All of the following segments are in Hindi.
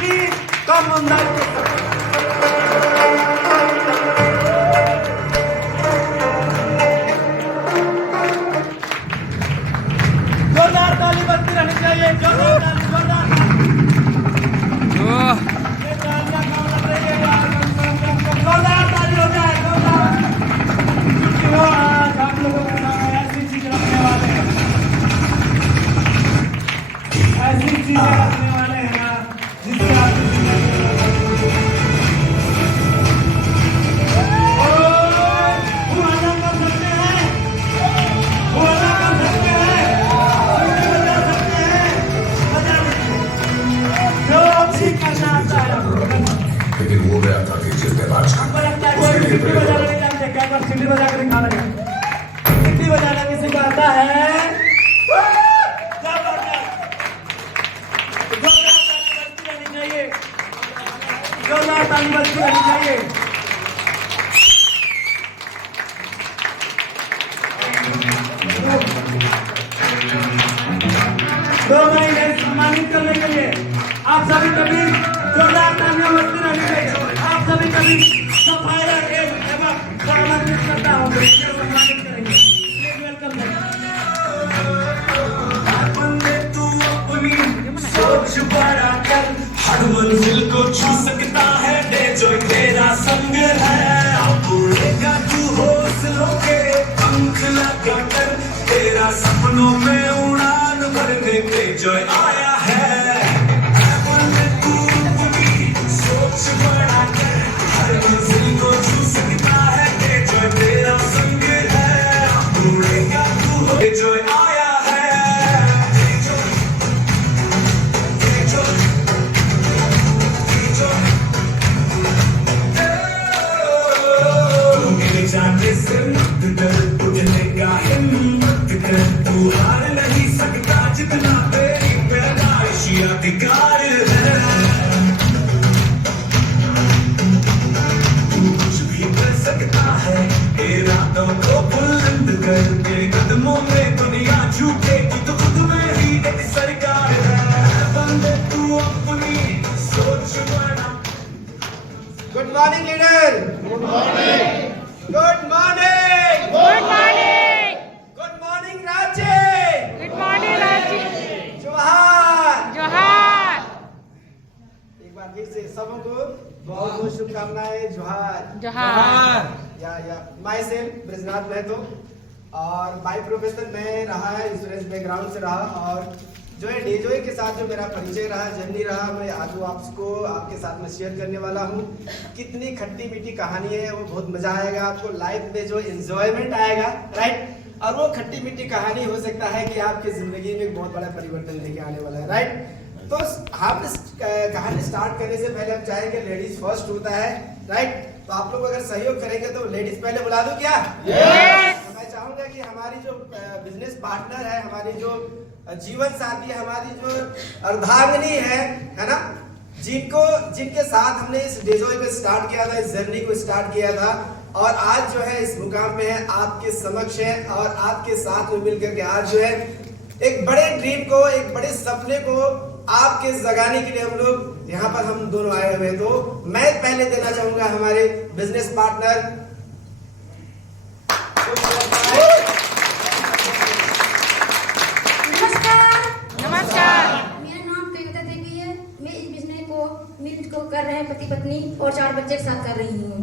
प्लीज कम ऑन जोरदार ताली बजती रहनी चाहिए। जोरदार ताली, जोरदार ताली। ये तालियां कम लग रही है यार, जोरदार ताली हो जाए, जोरदार। क्योंकि वो आज आप लोगों के नाम ऐसी चीज रखने वाले हैं, ऐसी चीजें रखने वाले हैं ना जिससे आपकी जिंदगी लेकिन वो गया था कि जिसने राज सिटी बजाना नहीं जानते, क्या बार सिटी बजा कर दिखा रहे हैं। सिटी बजाना किसी को आता है? जोरदार ताली बजती रहनी चाहिए। दो महीने सम्मानित करने के लिए आप सभी कभी जोरदार तालियां बजती रहनी चाहिए। आप सभी कभी सफाई एवं सम्मानित करता हूँ, सम्मानित करेंगे। प्लीज वेलकम तू अपनी सोच बड़ा कर, हर मंजिल को छू सकता है, दे जो तेरा संग है। उड़ेगा तू हौसलों के पंख लगा कर, तेरा सपनों में उड़ान भरने के जो आया है। तू अपनी सोच बड़ा कर, हर मंजिल को छू सकता है, दे जो तेरा संग है। उड़ेगा तू जो आया है। जाने से मत डर, उठने का हिम्मत कर, तू हार नहीं सकता जितना तेरी पैदाइशी अधिकार है। तू कुछ भी कर सकता है, इरादों को बुलंद करके कदमों में दुनिया झुकेगी तो खुद में ही एक सरकार है। बंदे तू अपनी सोच बना। Good morning leader. Good morning. Good morning. Good morning. Good morning राज्य। गुड मॉर्निंग राजी। जोहार। जोहार। एक बार फिर से सबको बहुत बहुत शुभकामनाएं। जोहार। जोहार। या माई सेल्फ ब्रजनाथ महतो, और बाय प्रोफेशन में रहा है, इंश्योरेंस बैकग्राउंड से रहा, और जो है डेजोई के साथ जो मेरा परिचय रहा, जर्नी रहा, मैं आज वो आपको आपके साथ में शेयर करने वाला हूँ। कितनी खट्टी मीठी कहानी है, वो बहुत मजा आएगा आपको, लाइफ में जो एंजॉयमेंट आएगा, राइट। और वो खट्टी मीठी कहानी हो सकता है कि आपकी जिंदगी में बहुत बड़ा परिवर्तन लेके आने वाला है, राइट। तो हम इस कहानी स्टार्ट करने से पहले हम चाहेंगे लेडीज फर्स्ट होता है, राइट। तो आप लोग अगर सहयोग करेंगे तो लेडीज पहले बुला दूं क्या? Yes! मैं चाहूंगा कि हमारी जो बिजनेस पार्टनर है, हमारी जो जीवन साथी है, हमारी जो अर्धांगिनी है ना, जिनके साथ हमने इस डेजोय को स्टार्ट किया था, इस जर्नी को स्टार्ट किया था, और आज जो है इस मुकाम पे है, आपके समक्ष है, और आपके साथ में मिलकर के आज जो है एक बड़े ड्रीम को, एक बड़े सपने को आपके जगाने के लिए हम लोग यहाँ पर हम दोनों आए हुए हैं। तो मैं पहले देना चाहूंगा हमारे बिजनेस पार्टनर। नमस्कार। मेरा नाम कविता देवी है। मैं इस बिजनेस को कर रहे हैं पति पत्नी और 4 बच्चे के साथ कर रही हूँ।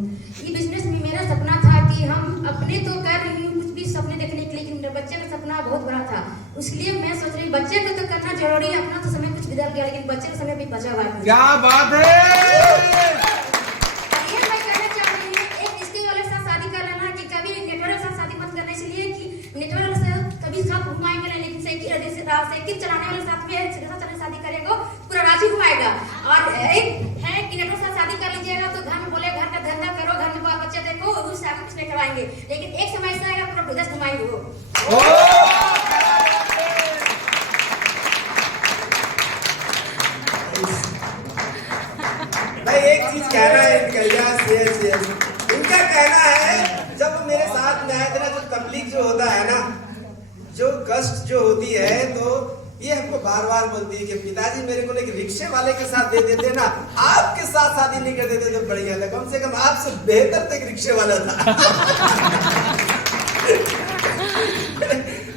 ये बिजनेस में मेरा सपना था कि हम अपने तो कर रही हूँ कुछ भी सपने देखने के लिए, लेकिन मेरे बच्चे का सपना बहुत बड़ा था। उसलिए मैं सोच रही हूँ बच्चे को तो करना जरूरी है, अपना तो समय कुछ बदल गया, लेकिन बच्चे का समय भी बचा हुआ है। क्या बात है। ये मैं कहना चाह रही हूँ, एक इसके वाले के साथ शादी कर लेना कि कभी नेटवर्क के साथ शादी मत करना, इसलिए कि नेटवर्क से कभी साथ घुमाएंगे नहीं, लेकिन साइकिल चलाने वाले साथ में शादी करेंगे पूरा रांची घुमाएगा। और एक है कि नेटवर्क के साथ शादी कर लीजिएगा तो घर में बोले घर का धंधा करो, घर में बाल बच्चे देखो, उस शादी कुछ नहीं करवाएंगे, लेकिन एक समय ऐसा आएगा पूरा विदेश घुमाएंगे वो। भाई एक चीज कहना है इनका कहना है, जब वो मेरे साथ में आए थे ना, जो तकलीफ जो होता है ना, जो कष्ट जो होती है, तो ये हमको बार बार बोलती है कि पिताजी मेरे को एक रिक्शे वाले के साथ दे देते ना, आपके साथ शादी नहीं कर देते तो बढ़िया था, कम से कम आपसे बेहतर तो एक रिक्शे वाला था।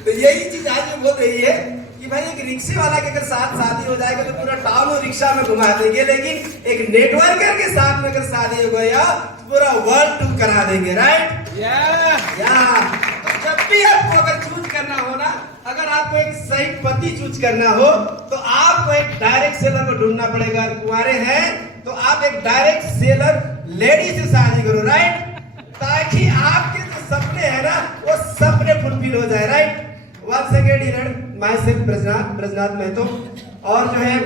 तो यही चीज आज मैं बोल रही है कि भाई एक रिक्शे वाला के अगर साथ शादी हो जाएगा तो पूरा टाउन और रिक्शा में घुमा देंगे, लेकिन एक नेटवर्कर के साथ में अगर शादी हो गया तो पूरा वर्ल्ड टूर करा देंगे, राइट? तो जब भी आपको अगर चूज करना हो ना, अगर आपको एक सही पति चूज करना हो तो आपको एक डायरेक्ट सेलर को ढूंढना पड़ेगा। अगर कुंवारे हैं तो आप एक डायरेक्ट सेलर लेडी से शादी करो, राइट? ताकि आपके जो सपने हैं ना वो सपने फुलफिल हो जाए, right? Once again myself Brajnath Mahto. और जो है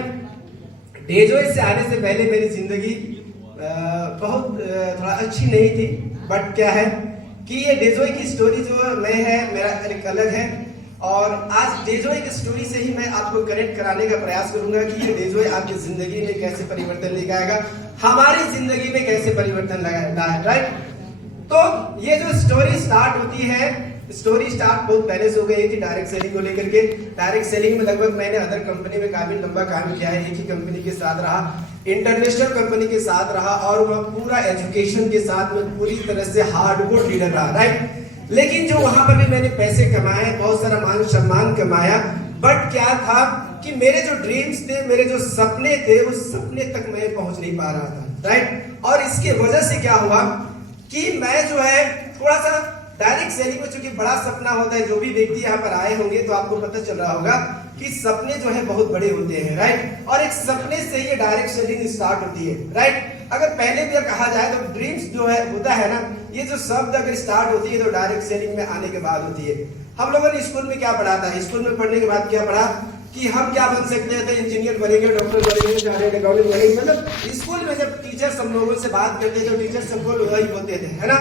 डेजोई से आने से पहले मेरी जिंदगी बहुत थोड़ा अच्छी नहीं थी, बट क्या है कि ये डेजोई की स्टोरी जो मैं है मेरा एक अलग है, और आज डेजोई की स्टोरी से ही मैं आपको कनेक्ट कराने का प्रयास करूंगा कि ये डेजोई आपकी जिंदगी में कैसे परिवर्तन लेकर आएगा, हमारी जिंदगी में कैसे परिवर्तन लाए, राइट? तो ये जो स्टोरी स्टार्ट होती है, स्टोरी स्टार्ट बहुत पहले से हो गई थी डायरेक्ट सेलिंग को लेकर के। डायरेक्ट सेलिंग में लगभग मैंने अदर कंपनी में काफी लंबा काम किया है, एक ही कंपनी के साथ रहा, इंटरनेशनल कंपनी के साथ रहा, और वह पूरा एजुकेशन के साथ में पूरी तरह से हार्डकोर लीडर रहा, राइट? लेकिन जो वहां पर भी मैंने पैसे कमाए, बहुत सारा मान सम्मान कमाया, बट क्या था कि मेरे जो ड्रीम्स थे, मेरे जो सपने थे, उस सपने तक मैं पहुंच नहीं पा रहा था, राइट? और इसके वजह से क्या हुआ कि मैं जो है थोड़ा सा डायरेक्ट सेलिंग में, चूंकि बड़ा सपना होता है, जो भी व्यक्ति यहाँ पर आए होंगे तो आपको पता चल रहा होगा कि सपने जो है बहुत बड़े होते हैं, राइट? और एक सपने से ही डायरेक्ट सेलिंग स्टार्ट होती है, राइट? अगर पहले भी कहा जाए तो ड्रीम्स जो है होता है ना, ये जो शब्द अगर स्टार्ट होती है तो डायरेक्ट सेलिंग में आने के बाद होती है। हम लोगों ने स्कूल में क्या पढ़ा था? स्कूल में पढ़ने के बाद क्या पढ़ा कि हम क्या बन सकते हैं? इंजीनियर बनेंगे, डॉक्टर बनेंगे, चार्टर्ड अकाउंटेंट बनेंगे। मतलब स्कूल में जब टीचर हम लोगों से बात करते थे तो टीचर सबको वही बोलते थे, है ना?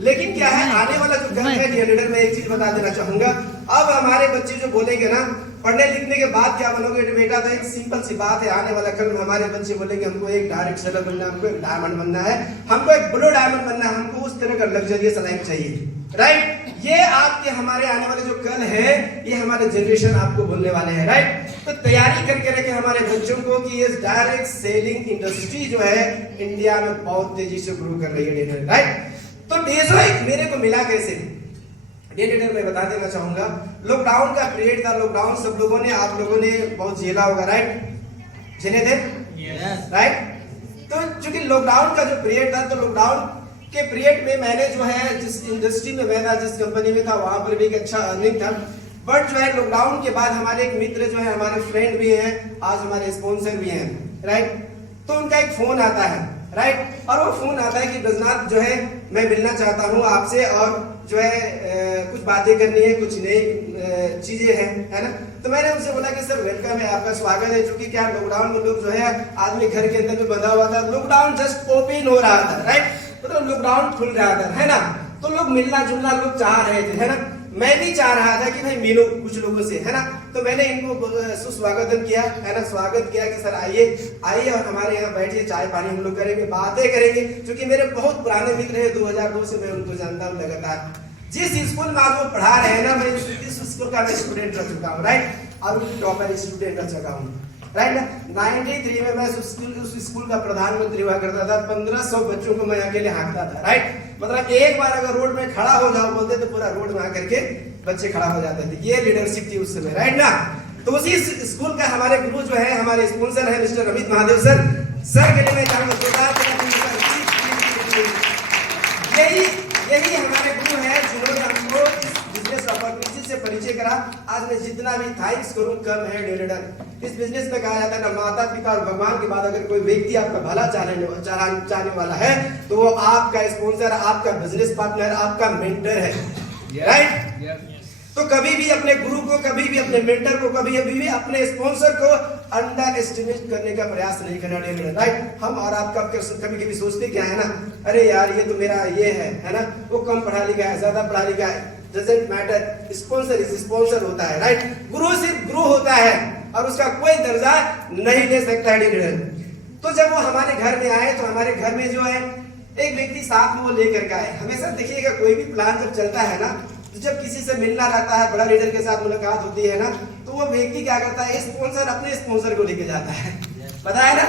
लेकिन क्या है, आने वाला जो कल है डियर लीडर, मैं एक चीज बता देना चाहूंगा। अब हमारे बच्चे जो बोलेंगे ना, पढ़ने लिखने के बाद क्या बनोगे बेटा, तो एक सिंपल सी बात है, आने वाला कल हमारे बच्चे बोलेंगे हमको एक डायरेक्ट सेलर बनना है, हमको एक डायमंड बनना है, हमको एक ब्लू डायमंड बनना है, हमको उस तरह का लग्जरियस लाइफ चाहिए, राइट? ये आपके हमारे आने वाले जो कल है, ये हमारे जनरेशन आपको बोलने वाले हैं, राइट? तो तैयारी करके रखे हमारे बच्चों को कि ये डायरेक्ट सेलिंग इंडस्ट्री जो है इंडिया में बहुत तेजी से ग्रो कर रही है, राइट? तो डेजोई मेरे को मिला कैसे? डेटर मैं बता देना चाहूंगा। लॉकडाउन का पीरियड था, लॉकडाउन सब लोगों ने, आप लोगों ने बहुत झेला होगा, राइट? झेले थे, राइट? तो चूंकि लॉकडाउन का जो पीरियड था, तो लॉकडाउन के पीरियड में मैंने जो है जिस इंडस्ट्री में मैं था, जिस कंपनी में था, वहां पर भी एक अच्छा अर्निंग था। बट जो है लॉकडाउन के बाद हमारे एक मित्र जो है, हमारे फ्रेंड भी हैं, आज हमारे स्पॉन्सर भी हैं, राइट? तो उनका एक फोन आता है, राइट? और वो फोन आता है कि ब्रजनाथ जो है मैं मिलना चाहता हूँ आपसे, और जो है कुछ बातें करनी है, कुछ नई चीजें हैं, है ना? तो मैंने उनसे बोला कि सर वेलकम है, आपका स्वागत है। चूंकि क्या लॉकडाउन में लोग जो है आदमी घर के अंदर में बंधा हुआ था, लॉकडाउन जस्ट ओपन हो रहा था, राइट? मतलब लॉकडाउन खुल रहा था, है ना? तो लोग मिलना जुलना लोग चाह रहे थे, है ना? मैं भी चाह रहा था कि भाई मिलो कुछ लोगों से, है ना? तो मैंने इनको सुस्वागतम किया, है ना? स्वागत किया कि सर आइए आइए और हमारे यहाँ बैठिए, चाय पानी हम लोग करेंगे, बातें करेंगे। क्योंकि मेरे बहुत पुराने मित्र हैं, 2002 से मैं उनको जानता हूँ लगातार। जिस स्कूल में आज वो पढ़ा रहे हैं ना, मैं इस स्कूल का स्टूडेंट रह चुका हूँ, राइट? और टॉपर स्टूडेंट रह चुका हूँ, राइट? 93 में मैं उस स्कूल का प्रधानमंत्री हुआ करता था। 1500 बच्चों को मैं अकेले हाँकता था, राइट? मतलब एक बार अगर रोड में खड़ा हो जाओ बोलते तो पूरा रोड में आकर के बच्चे खड़ा हो जाते थे। ये लीडरशिप थी उस समय, राइट ना? तो उसी स्कूल का हमारे गुरु जो है, हमारे स्पॉन्सर है मिस्टर अमित महादेव सर के लिए मैं चाहूंगा यही हमारे गुरु है जिन्होंने हमको इस बिजनेस अपॉर्चुनिटी से परिचय करा। आज मैं जितना भी थैंक्स करूं कम है डेलीडर। इस बिजनेस में कहा जाता है ना, माता पिता और भगवान के बाद अगर कोई व्यक्ति आपका भला चाहने वाला है तो वो आपका स्पॉन्सर, आपका बिजनेस पार्टनर, आपका मेंटर है, राइट? तो कभी भी अपने गुरु को, कभी भी अपने मेंटर को, कभी भी अपने स्पॉन्सर को अंडर एस्टिमेट करने का प्रयास नहीं करना, राइट? हम और आप कभी कभी सोचते क्या है ना, अरे यार ये तो मेरा ये है ना? वो कम पढ़ा लिखा है, ज्यादा पढ़ा लिखा है, doesn't matter. Sponsor is sponsor होता है, राइट? गुरु सिर्फ गुरु होता है और उसका कोई दर्जा नहीं ले सकता है। तो जब वो हमारे घर में आए तो हमारे घर में जो है एक व्यक्ति साथ में वो लेकर के आए। हमेशा देखिएगा कोई भी प्लान जब चलता है ना, तो जब किसी से मिलना रहता है, बड़ा लीडर के साथ मुलाकात होती है ना, तो वो व्यक्ति क्या करता है, स्पॉन्सर अपने स्पॉन्सर को लेके जाता है, पता है ना?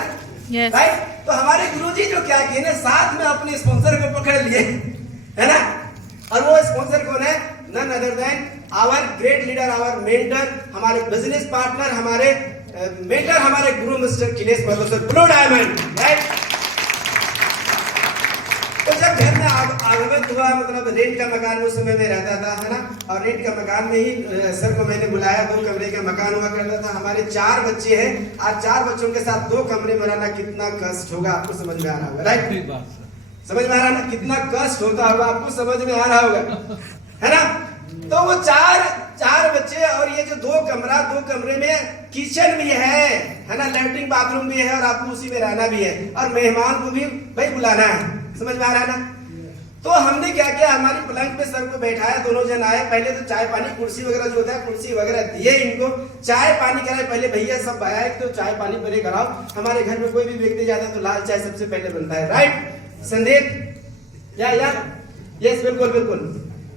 Yes. राइट? तो हमारे गुरुजी जो क्या किए ना, साथ में अपने स्पॉन्सर को पकड़ लिए, है ना? और वो स्पॉन्सर कौन है? None other than our great leader, our mentor, हमारे बिजनेस पार्टनर, हमारे मेंटर, हमारे गुरु mister Khilesh Mahto sir, blue diamond, right? तो जब घर में आगमन हुआ, मतलब रेंट का मकान उस समय में रहता था, है ना? और रेंट का मकान में ही सर को मैंने बुलाया, 2 कमरे का मकान हुआ करता था, हमारे 4 बच्चे हैं, और 4 बच्चों के साथ 2 कमरे में रहना कितना कष्ट होगा, आपको समझ में आ रहा होगा, राइट? समझ में आ रहा ना, कितना कष्ट होता होगा, आपको समझ में आ रहा होगा, है ना? तो वो चार बच्चे, और ये जो 2 कमरे में किचन भी है ना, लैट्रिन बाथरूम भी है, और आपको उसी में रहना भी है, और मेहमान को भी भाई बुलाना है, समझ में आ रहा है ना? तो हमने क्या किया, हमारी पलंग पे सर को बैठाया, दोनों जन आए, पहले तो चाय पानी, कुर्सी वगैरह जो होता है, कुर्सी वगैरह दिए इनको, चाय पानी कराए पहले, भैया सब आया तो चाय पानी पहले कराओ, हमारे घर में कोई भी व्यक्ति जाता है तो लाल चाय सबसे पहले बनता है, राइट? संदीप, या यस, बिल्कुल,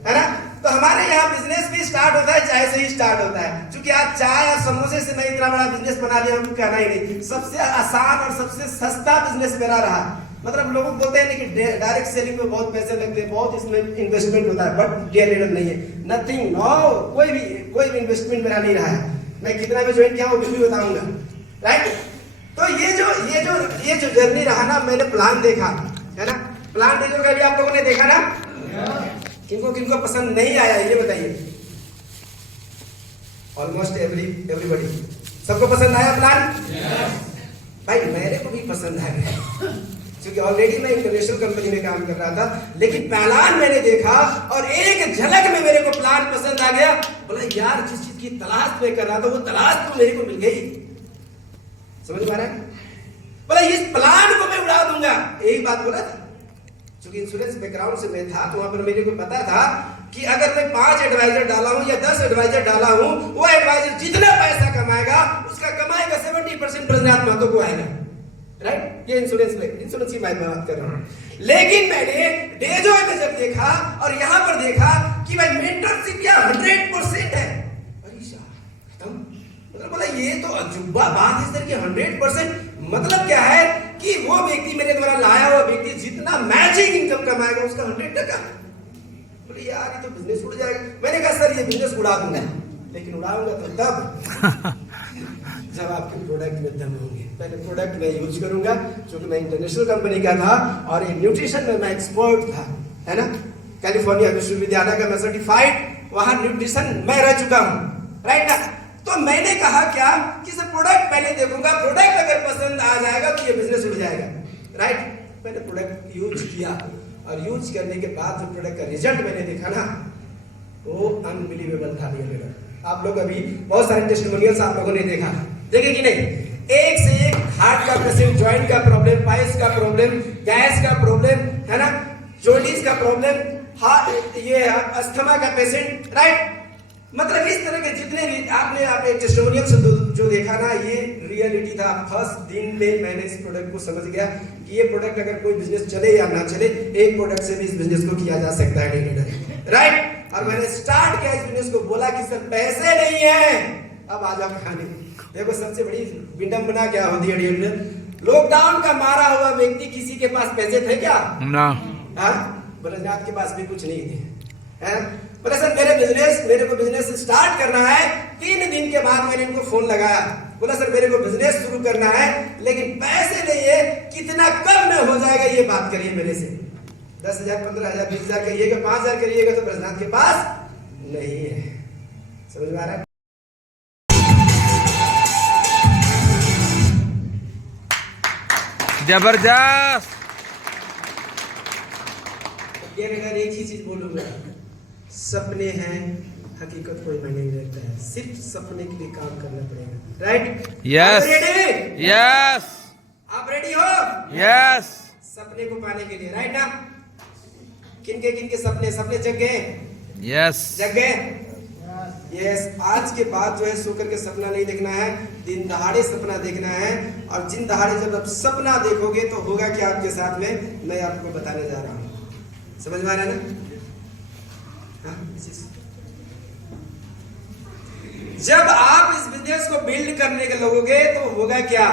है ना? तो हमारे यहाँ बिजनेस भी स्टार्ट होता है, चाय से ही स्टार्ट होता है, क्योंकि आज चाय और समोसे से मैं इतना बड़ा बिजनेस बना लिया, हमको कहना ही नहीं, सबसे आसान और सबसे सस्ता बिजनेस मेरा रहा। मतलब लोग बोलते हैं कि डायरेक्ट सेलिंग में बहुत पैसे लगते हैं, बहुत इसमें इन्वेस्टमेंट होता है, बट डियर लीडर नहीं है, नथिंग, नो, कोई भी इन्वेस्टमेंट मेरा नहीं रहा है। मैं कितना में ज्वाइन किया वो भी बताऊंगा, राइट? तो ये जो जर्नी रहा ना, मैंने प्लान देखा, है ना? प्लान देखो कभी आप लोगों ने देखा ना? किनको पसंद नहीं आया ये बताइए? ऑलमोस्ट एवरीबॉडी, सबको पसंद आया प्लान? भाई मेरे को भी पसंद आया, क्योंकि ऑलरेडी मैं इंटरनेशनल कंपनी में काम कर रहा था, लेकिन प्लान मैंने देखा और एक झलक में मेरे को प्लान पसंद आ गया। बोला यार, जिस चीज की तलाश में कर रहा था वो तलाश तो मेरे को मिल गई, समझ में आ रहा है? बोला इस प्लान को मैं उड़ा दूंगा, यही बात बोला था। क्योंकि इंश्योरेंस बैकग्राउंड से मैं था, तो वहां पर मेरे को पता था कि अगर मैं 5 एडवाइजर डाला हूं या 10 एडवाइजर डाला हूं, वो एडवाइजर जितना पैसा कमाएगा उसका कमाएगा 70% ब्रजनाथ महतो को आएगा, राइट? ये इंश्योरेंस की मैं बात कर रहा हूं। लेकिन मैंने डेजो में जब देखा और यहां पर देखा कि भाई मेंटरशिप या 100% है, अरे खत्म। मतलब बोला ये तो अजूबा बात है सर कि 100%, मतलब क्या है कि वो व्यक्ति मेरे द्वारा लाया हुआ व्यक्ति जितना मैचिंग इनकम कमाएगा उसका 100%। बोले यार ये तो बिजनेस उड़ जाएगा। मैंने कहा सर ये बिजनेस उड़ा दूंगा, लेकिन उड़ाऊंगा तो तब जब आपके प्रोडक्ट में दम होंगे। पहले प्रोडक्ट मैं यूज करूंगा, क्योंकि मैं इंटरनेशनल कंपनी का था और ये न्यूट्रिशन में मैं एक्सपर्ट था, है ना? कैलिफोर्निया विश्वविद्यालय का मैं सर्टिफाइड वहां न्यूट्रिशन मैं रह चुका हूं, राइट ना? तो मैंने कहा क्या कि सर प्रोडक्ट पहले देखूंगा, प्रोडक्ट अगर पसंद आ जाएगा तो ये बिजनेस उड़ जाएगा, राइट? मैंने प्रोडक्ट यूज किया और यूज करने के बाद जो प्रोडक्ट का रिजल्ट मैंने देखा ना, वो अनबिलीवेबल था। आप लोग अभी बहुत सारे टेस्टिमोनियल्स आप लोगों ने देखे कि नहीं? एक से एक हार्ट का पेशेंट, ज्वाइंट का प्रॉब्लम, पाइल्स का प्रॉब्लम, गैस का प्रॉब्लम, है ना, जॉन्डिस का प्रॉब्लम, ये अस्थमा का पेशेंट, राइट? मतलब इस तरह के जितने भी आपने टेस्टिमोनियल्स जो देखा ना, ये रियलिटी था। फर्स्ट दिन में मैंने इस प्रोडक्ट को समझ गया कि ये प्रोडक्ट अगर कोई बिजनेस चले या ना चले, एक प्रोडक्ट से भी इस बिजनेस को किया जा सकता है, राइट? और मैंने स्टार्ट किया इस बिजनेस को, बोला कि सर पैसे नहीं है, अब आ जाओ खाने। देखो सबसे बड़ी विडंबना क्या होती है, लॉकडाउन का मारा हुआ व्यक्ति, किसी के पास पैसे थे क्या? ना। ब्रजनाथ के पास भी कुछ नहीं थे, है? बोले सर मेरे को बिजनेस स्टार्ट करना है। 3 दिन के बाद मैंने इनको फोन लगाया, बोला सर मेरे को बिजनेस शुरू करना है, लेकिन पैसे नहीं है, कितना कम में हो जाएगा ये बात करिए मेरे से। 10,000, 15,000, 20,000 करिएगा, 5,000 करिएगा, तो ब्रजनाथ के पास नहीं है। समझ में आ रहा है? जबरदस्त। अगर एक ही चीज बोलूंगा, सपने हैं, हकीकत कोई मायने नहीं रखता है, सिर्फ सपने के लिए काम करना पड़ेगा, राइट? Yes yes. आप रेडी हो? यस। सपने को पाने के लिए, राइट ना? किनके सपने जग गए? यस, जग गए। यस, आज के बाद जो है सो करके सपना नहीं देखना है, दिन दहाड़े सपना देखना है। और दिन दहाड़े जब आप सपना देखोगे तो होगा क्या आपके साथ में, मैं आपको बताने जा रहा हूँ। समझ में आ रहा है ना? हाँ, जब आप इस बिजनेस को बिल्ड करने के लगोगे तो होगा क्या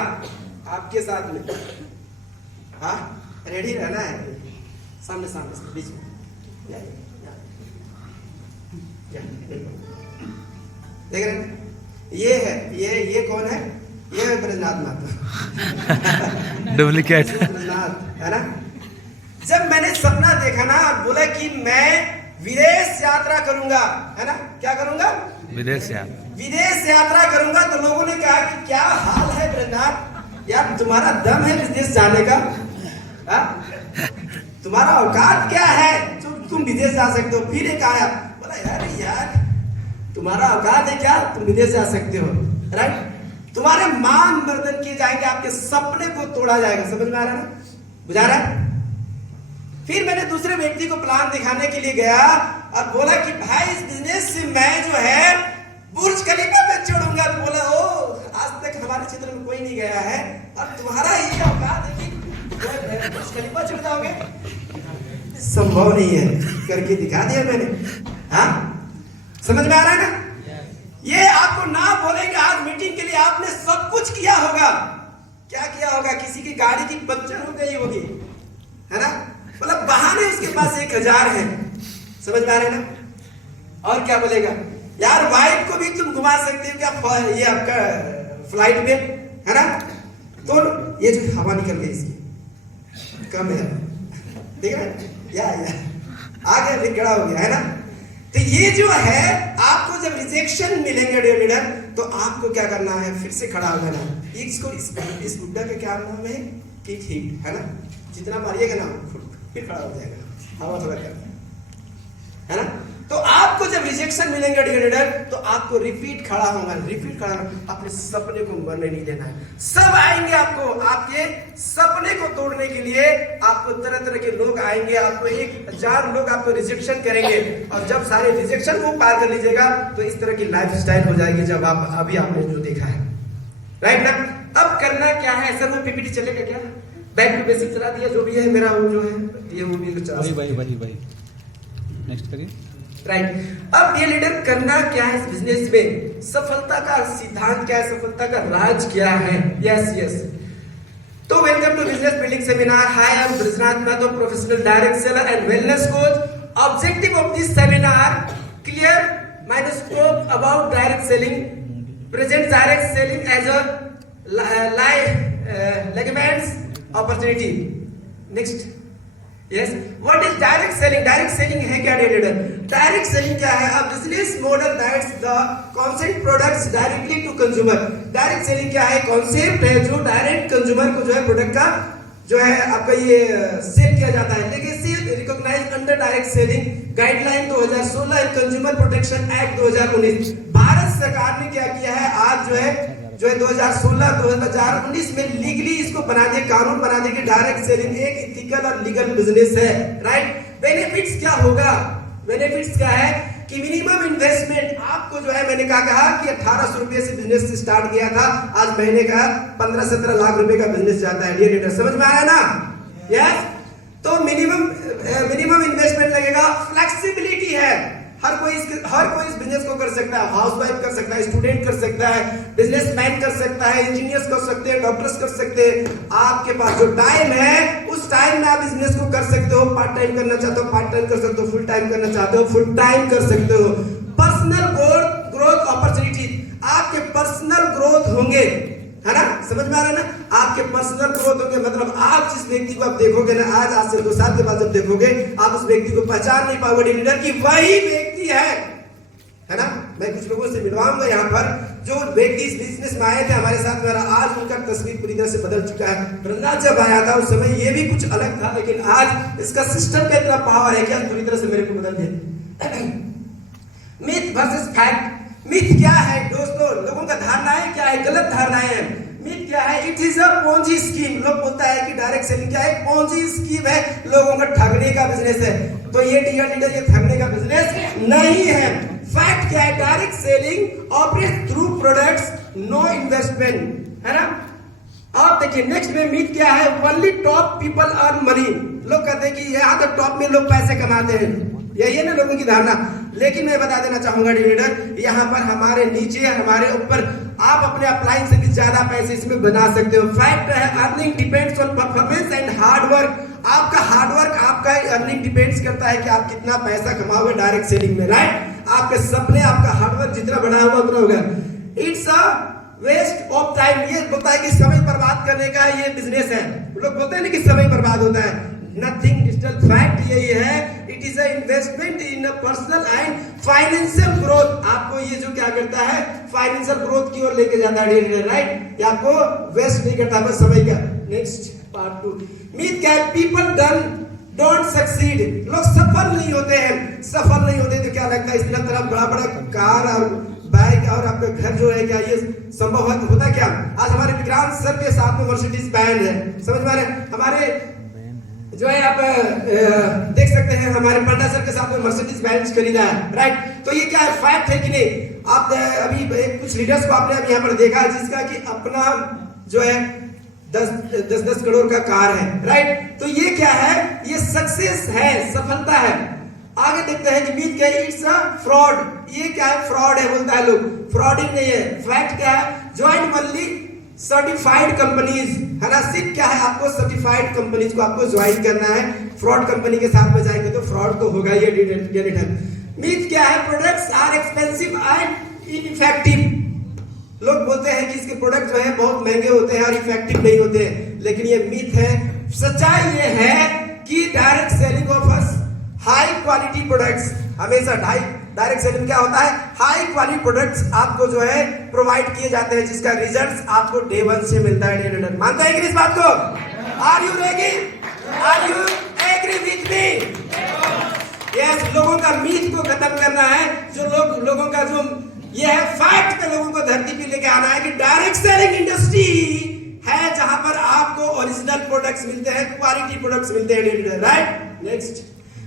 आपके साथ में? हाँ, रेडी रहना है। सामने सामने बीच में देख रहे हैं? ये है, ये कौन है? ये है ब्रजनाथ महतो। डुप्लीकेट ब्रजनाथ है ना। जब मैंने सपना देखा ना, बोला कि मैं विदेश यात्रा करूंगा, है ना, क्या करूंगा? विदेश यात्रा करूंगा। तो लोगों ने कहा कि क्या हाल है ब्रजनाथ, यार तुम्हारा दम है विदेश जाने का? हा? तुम्हारा औकात क्या है तुम विदेश जा सकते हो? फिर एक आया, बोला यार तुम्हारा औकात है क्या, तुम विदेश जा सकते हो? राइट, तुम्हारे मान मर्दन किए जाएंगे, आपके सपने को तोड़ा जाएगा। समझ में आ रहा है ना, बुझा रहा है? फिर मैंने दूसरे व्यक्ति को प्लान दिखाने के लिए गया और बोला कि भाई इस बिजनेस से मैं जो है बुर्ज खलीफा पे चढ़ूंगा। तो बोला ओ, आज तक हमारे क्षेत्र में कोई नहीं गया है और तुम्हारा ये औकात है कि बुर्ज खलीफा चढ़ जाओगे? संभव नहीं है, करके दिखा दिया मैंने। हाँ, समझ में आ रहा है ना? ये आपको ना बोलेंगे, आज मीटिंग के लिए आपने सब कुछ किया होगा। क्या किया होगा? किसी की गाड़ी की पंचर हो गई होगी, है ना, मतलब बहाने उसके पास 1000 है। समझ में आ रहा है ना? और क्या बोलेगा? यार वाइफ को भी तुम घुमा सकते हो क्या ये आपका फ्लाइट में, है ना? तो ये जो हवा निकल गई इसकी कम है, ठीक है या आगे खड़ा हो गया, है ना? तो ये जो है, आपको जब रिजेक्शन मिलेंगे डियर लीडर, तो आपको क्या करना है? फिर से खड़ा हो जाना। इसको इस गुड्डा का क्या नाम है? किक हिट, है ना? जितना मारिएगा ना फिर खड़ा हो जाएगा, हवा थोड़ा करता है ना? तो आपको जब रिजेक्शन मिलेंगे डियर लीडर, तो आपको रिपीट खड़ा होगा, अपने सपने को मरने नहीं देना है। सब आएंगे आपको, आपके सपने को तोड़ने के लिए आपको तरह तरह के लोग आएंगे, आपको 1000 लोग आपको रिजेक्शन करेंगे। और जब सारे रिजेक्शन को पार कर लीजिएगा तो इस तरह की लाइफ स्टाइल हो जाएगी जब आप अभी आपने जो देखा है, राइट ना? अब करना क्या है सर? वो पीपीटी चलेगा क्या? बैक टू बेसिक चला दिया, जो भी है मेरा वो जो है ये वो भी चला। भाई नेक्स्ट करिए। राइट, अब ये लीडर करना क्या है इस बिजनेस में? सफलता का सिद्धांत क्या है? सफलता का राज क्या है? यस तो welcome to business building seminar. Hi, I am Brajnath Mahato, professional direct seller and wellness coach. Objective of this seminar, clear my scope about direct selling, present direct selling as a लेगमेंट्स opportunity. Next, yes, what is direct selling? Direct selling है क्या लीडर? Direct selling क्या है? A business model that the concept products directly to consumer. Direct selling क्या है? कॉन्सेप्ट है जो डायरेक्ट कंज्यूमर को जो है प्रोडक्ट का जो है आपका ये सेल किया जाता है। Legacy recognised under direct selling guideline 2016 and consumer protection act 2019। Bharat सरकार ने क्या किया है? आज जो है 2016-2019 में लीगली इसको बना दिया, कानून बना दिया कि डायरेक्ट सेलिंग एक इथिकल और लीगल बिजनेस है, राइट? बेनिफिट्स क्या होगा? बेनिफिट्स क्या है कि मिनिमम इन्वेस्टमेंट आपको जो है, मैंने कहा कि 1800 रुपए से बिजनेस स्टार्ट किया था, आज महीने का 15-17 लाख रुपए का बिजनेस जाता है। डियर लीडर, समझ में आया ना? यस, तो मिनिमम इन्वेस्टमेंट लगेगा। फ्लेक्सिबिलिटी है, हर कोई इस बिजनेस को कर सकता है। हाउसवाइफ कर सकता है, स्टूडेंट कर सकता है, बिजनेसमैन कर सकता है, इंजीनियर्स कर सकते हैं, डॉक्टर्स कर सकते हैं। आपके पास जो टाइम है उस टाइम में आप बिजनेस को कर सकते हो। पार्ट टाइम करना चाहते हो पार्ट टाइम कर सकते हो, फुल टाइम करना चाहते हो फुल टाइम कर सकते हो। पर्सनल ग्रोथ अपॉर्चुनिटी, आपके पर्सनल ग्रोथ होंगे, है ना? समझ में आ रहा है ना? आपके पर्सनल ग्रोथ होंगे, मतलब आप जिस व्यक्ति को आप देखोगे ना, आज से 2 साल के बाद जब देखोगे, आप उस व्यक्ति को पहचान नहीं पाओगे लीडर की वही व्यक्ति है ना? मैं कुछ लोगों से मिलवाऊंगा यहाँ पर जो व्यक्ति इस बिजनेस में आए थे हमारे साथ मेरा, आज उनका तस्वीर पूरी तरह से बदल चुका है। ब्रजनाथ जब आया था उस समय ये भी कुछ अलग था, लेकिन आज इसका सिस्टम का इतना पावर है कि आज पूरी तरह से मेरे को बदल दिया। Myth versus fact. मिथ क्या है दोस्तों? लोगों का धारणाएं क्या है? गलत धारणाएं हैं। मिथ क्या है? It is a Ponzi scheme. लोग बोलता है कि डायरेक्ट सेलिंग क्या है? पोंजी स्कीम है, लोगों को ठगने का बिजनेस है। तो ये डियर लीडर, ये ठगने का बिजनेस नहीं है। फैक्ट क्या है? Direct selling operate through products, no investment, है ना? अब देखिए नेक्स्ट में मिथ क्या है? Only top people earn money. लोग कहते हैं कि यहाँ तो टॉप में लोग पैसे कमाते हैं, यही है ना लोगों की धारणा। लेकिन मैं बता देना चाहूंगा लीडर, यहाँ पर हमारे नीचे हमारे ऊपर आप अपने अप्लाइंग से भी ज्यादा पैसे इसमें बना सकते हो। फैक्ट है earning depends on performance and hard work. आपका हार्डवर्क आपका अर्निंग डिपेंड्स करता है कि आप कितना पैसा कमाओगे डायरेक्ट सेलिंग में, राइट। आपके सपने आपका हार्डवर्क जितना बढ़ा हुआ उतना होगा। It's a waste of time, ये बोलता है कि समय बर्बाद करने का ये बिजनेस है। लोग बोलते हैं ना कि समय बर्बाद होता है, नथिंग डिजिटल। फैक्ट यही है, it is a investment in a personal and financial growth. आपको ये जो क्या करता है फाइनेंशियल ग्रोथ की ओर लेके जाता है, राइट। ये आपको वेस्ट नहीं करता बस समय का। नेक्स्ट पार्ट 2, मीट क्या है, पीपल डोंट सक्सीड। लोग सफल नहीं होते हैं। सफल नहीं होते तो क्या लगता है इस तरह बड़ा बड़ा कार और बाइक और आपका घर जो है, क्या ये संभव होता क्या? आज हमारे विक्रांत सर के साथ में मर्सिडीज बैंड है, समझ में आ रहे हैं। हमारे जो है आप देख सकते हैं हमारे पंडा सर के साथ में मर्सिडीज बैंड खरीदा है, राइट। तो ये क्या है, फैक्ट है कि नहीं? आप अभी कुछ लीडर्स को आपने अभी यहाँ पर देखा जिसका कि अपना जो है 10 करोड़ का कार है, राइट। तो ये क्या है, ये सक्सेस है, सफलता है। आगे देखते हैं कि मीट क्या है, इट्स अ फ्रॉड। ये क्या है, फ्रॉड है बोलता है लोग, फ्रॉडिंग नहीं है। फैक्ट क्या है, ज्वाइन ओनली सर्टिफाइड कंपनीज, है ना। सिर्फ क्या है, आपको सर्टिफाइड कंपनीज को आपको ज्वाइन करना है। फ्रॉड कंपनी के साथ में जाएंगे तो फ्रॉड तो होगा ही। मीट क्या है, products are expensive and ineffective. लोग बोलते हैं कि इसके प्रोडक्ट जो है बहुत महंगे होते हैं और इफेक्टिव नहीं होते हैं, लेकिन ये मीथ है। सच्चाई ये है कि direct selling offers high quality products. हमेशा डायरेक्ट सेलिंग क्या होता है, हाई क्वालिटी प्रोडक्ट्स आपको जो है प्रोवाइड किए जाते हैं, जिसका रिजल्ट आपको डे 1 से मिलता है। मानते हैं कि इस बात को? Are you ready? Are you agree with me? Yes, लोगों का मीथ को खत्म करना है। जो लोगों का जो ये है फैक्ट पे लोगों को धरती पे लेके आना है कि डायरेक्ट सेलिंग इंडस्ट्री है जहां पर आपको ओरिजिनल प्रोडक्ट्स मिलते हैं, क्वालिटी प्रोडक्ट्स मिलते हैं, राइट। नेक्स्ट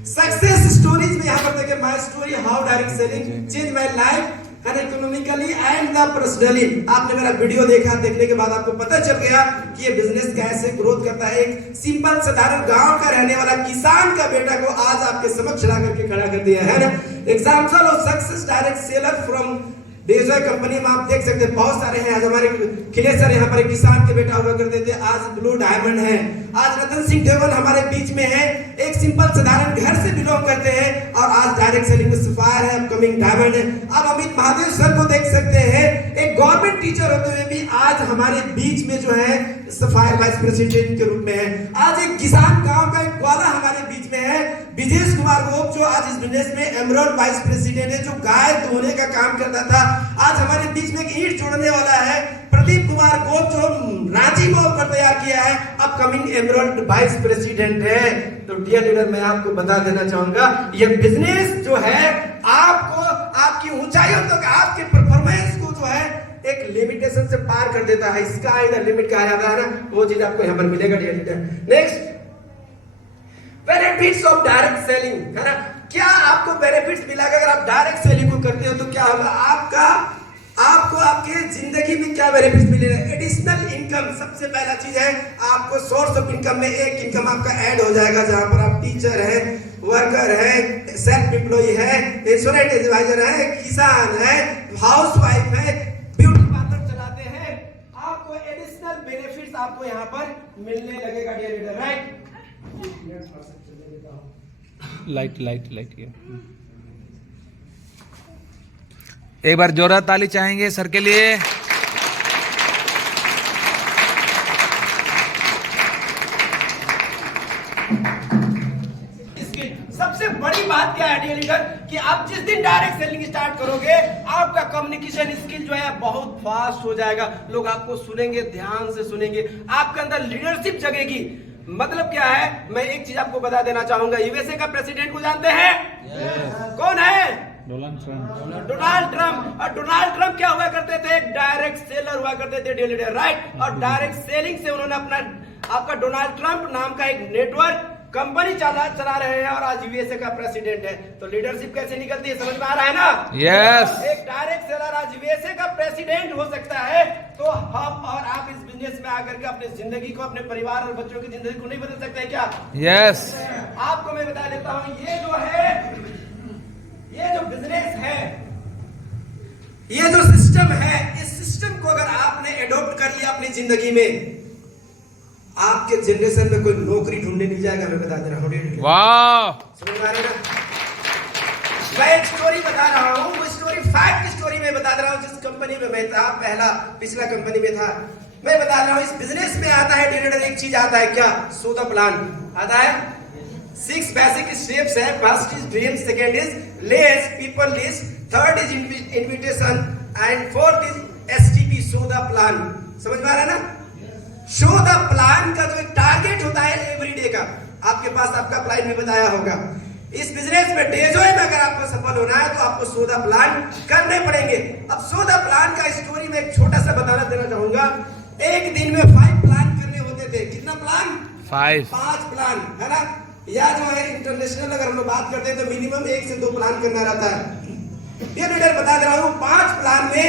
सक्सेस स्टोरीज में यहां पर देखें, my story how direct selling change my life and economically and the personally. आपने मेरा वीडियो देखा, देखने के बाद आपको पता चल गया कि ये बिजनेस कैसे ग्रोथ करता है। एक सिंपल साधारण गांव का रहने वाला किसान का बेटा को आज आपके समक्ष ला करके खड़ा कर दिया है ना। Example of success direct seller from Dejoy company में आप देख सकते हैं बहुत सारे हैं। आज हमारे खिलेश सर यहाँ पर एक किसान के बेटा हुआ करते थे, आज ब्लू डायमंड है। आज रतन सिंह देवल हमारे बीच में है, एक सिंपल साधारण घर से बिलोंग करते हैं और आज डायरेक्ट सेलिंग में सफायर है, अपकमिंग डायमंड है। अब अमित महादेव सर को देख सकते हैं, एक गवर्नमेंट टीचर होते हुए भी आज हमारे बीच में जो है सफायर वाइस प्रेसिडेंट के रूप में है। आज एक किसान गांव का एक ग्वाला हमारे बीच में है, विजेश कुमार गोप, जो आज इस बिजनेस में एमरल्ड वाइस प्रेसिडेंट है, जो गाय धोने का काम करता था। आज हमारे बीच में एक ईंट जोड़ने वाला है प्रदीप कुमार गोप, जो रांची मॉल पर तैयार किया है, अपकमिंग एमरल्ड वाइस प्रेसिडेंट है। तो डियर लीडर, मैं आपको बता देना चाहूंगा, ये बिजनेस जो है आपको आपकी ऊंचाइयों तक, आपके परफॉर्मेंस को जो है एक लिमिटेशन से पार कर देता है। इसका इधर लिमिट कहा जाता है ना, वो चीज आपको यहाँ पर मिलेगा dear leader. Next, benefits of direct selling, है ना। क्या आपको बेनिफिट्स मिला? अगर आप डायरेक्ट सेलिंग को करते हो तो क्या होगा, आपको आपके जिंदगी में क्या बेनिफिट्स मिलेगा? एडिशनल इनकम, सबसे पहला चीज है आपको सोर्स ऑफ इनकम में एक इनकम आपका ऐड हो जाएगा, जहां पर आप टीचर है, वर्कर है, सेल्फ एम्प्लॉय है, इंश्योरेंस एडवाइजर है, किसान है, हाउस वाइफ है, ब्यूटी पार्लर चलाते हैं। आपको एडिशनल बेनिफिट्स आपको यहाँ पर मिलने लगेगा डियर लीडर, राइट। लाइट किया। एक बार जोरदार ताली चाहेंगे सर के लिए। सबसे बड़ी बात क्या है डियर लीडर, कि आप जिस दिन डायरेक्ट सेलिंग स्टार्ट करोगे, आपका कम्युनिकेशन स्किल जो है बहुत फास्ट हो जाएगा। लोग आपको सुनेंगे, ध्यान से सुनेंगे, आपके अंदर लीडरशिप जगेगी। मतलब क्या है, मैं एक चीज आपको बता देना चाहूंगा, यूएसए का प्रेसिडेंट को जानते हैं? कौन है? Donald Trump. और डोनाल्ड ट्रम्प क्या हुआ करते थे? एक डायरेक्ट सेलर हुआ करते थे डियर लीडर, राइट। और डायरेक्ट सेलिंग से उन्होंने आपका डोनाल्ड ट्रम्प नाम का एक नेटवर्क कंपनी चला रहे हैं और आज यूएसए का प्रेसिडेंट है। तो लीडरशिप कैसे निकलती है, समझ में आ रहा है ना? यस। एक डायरेक्ट सेलर आज यूएसए का प्रेसिडेंट हो सकता है, तो हम और आप इस बिजनेस में आकर के अपनी जिंदगी को, अपने परिवार और बच्चों की जिंदगी को नहीं बदल सकते क्या? यस। आपको मैं बता देता हूँ, ये जो है ये जो बिजनेस है, ये जो सिस्टम है, इस सिस्टम को अगर आपने एडॉप्ट कर लिया अपनी जिंदगी में, आपके जनरेशन में कोई नौकरी ढूंढने नहीं जाएगा। मैं बता दे रहा हूँ। वाह, समझ में आ रहा है ना? मैं एक स्टोरी बता रहा हूँ, वो स्टोरी फैक्ट स्टोरी में बता रहा हूँ। जिस कंपनी में मैं था, पिछला कंपनी में था, मैं बता रहा हूँ। इस बिजनेस में आता है डेढ़ एक चीज आता है, क्या? सो द प्लान आता है। 6 बेसिक स्टेप्स है। First is dream, second is less people list, third is invitation and fourth is STP, so the plan. समझ में आ रहा है ना? शो द प्लान का जो एक टारगेट होता है एवरीडे का, आपके पास आपका प्लान में बताया होगा। इस बिजनेस में डेजोय में अगर आपको सफल होना है तो आपको सो द प्लान करने पड़ेंगे। अब सो द प्लान का स्टोरी में एक छोटा सा बताना देना चाहूंगा। एक दिन में 5 प्लान करने होते थे। कितना प्लान? 5 प्लान, है ना? या जो है इंटरनेशनल अगर हम लोग बात करते हैं तो मिनिमम 1 से 2 प्लान करना रहता है। ये लीडर बता दे रहा हूँ, 5 प्लान में